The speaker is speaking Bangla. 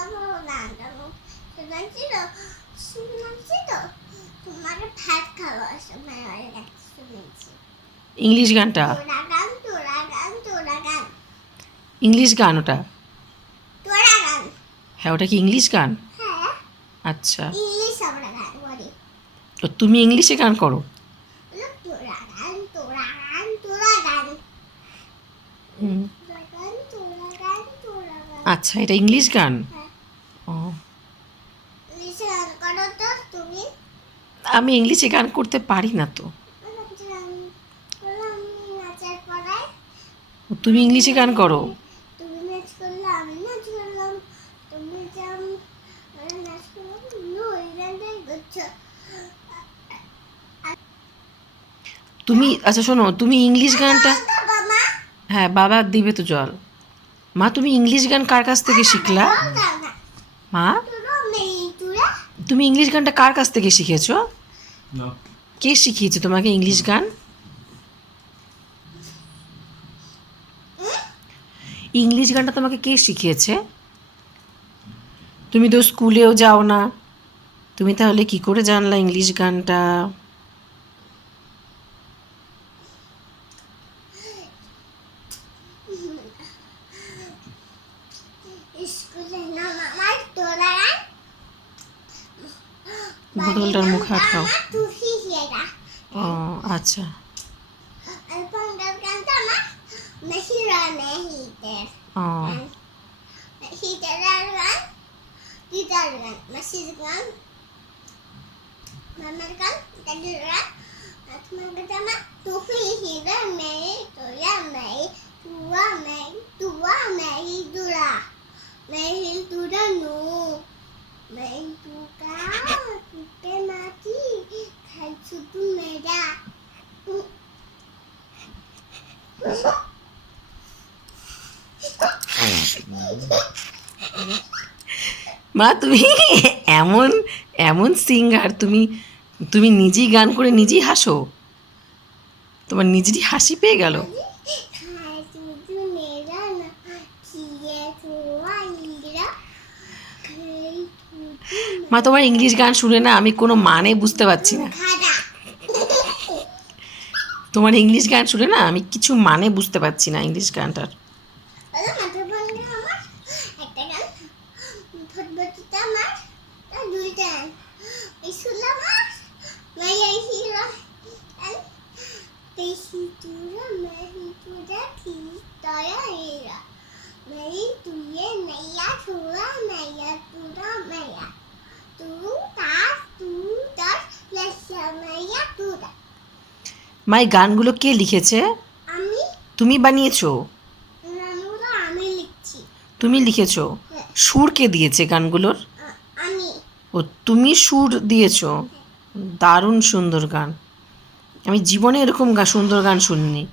গানটা শুনেছিল শুনেছিল তোমার ভাত খাওয়ার সময় গানটা শুনেছি। ইংলিশ গানটা? ইংলিশ গান ওটা? হ্যাঁ ওটা কি ইংলিশ গান? হ্যাঁ। আচ্ছা। তো তুমি ইংলিশে গান করো? আচ্ছা এটা ইংলিশ গান হ্যাঁ ও ইংলিশে গান করো তো তুমি আমি ইংলিশে গান করতে পারি না তো। তুমি ইংলিশে গান করো। তুমি আচ্ছা শোনো, তুমি ইংলিশ গানটা হ্যাঁ বাবা দিবে তো জল। মা, তুমি ইংলিশ গান কার কাছ থেকে শিখলা? মা? তুমি ইংলিশ গানটা কার কাছ থেকে শিখেছো. কে শিখিয়েছে তোমাকে ইংলিশ গান? ইংলিশ গানটা তোমাকে কে শিখিয়েছে? তুমি তো স্কুলেও যাও না। তুমি তাহলে কি করে জানলা ইংলিশ গানটা? বোতলটার মুখে আটকাও তুই হিয়েরা ও আচ্ছা আর পঙ্গল গানটা আমার মেহিরা মেহিদের ও মেহিদের গান দিদার গান মাসির গান মামার মা তুমি এমন এমন সিঙ্গার তুমি তুমি নিজেই গান করে নিজেই হাসো তোমার নিজেরই হাসি পেয়ে গেল মা, তোমার ইংলিশ গান শুনে না আমি কোনো মানে বুঝতে পারছি না। তোমার ইংলিশ গান শুনে না আমি কিছু মানে বুঝতে পারছি না ইংলিশ গানটার। মাই গানগুলো কে লিখেছে? তুমি বানিয়েছো? তুমি লিখেছ? সুর কে দিয়েছে গানগুলোর? ও তুমি সুর দিয়েছ? দারুণ সুন্দর গান। আমি জীবনে এরকম সুন্দর গান শুনিনি।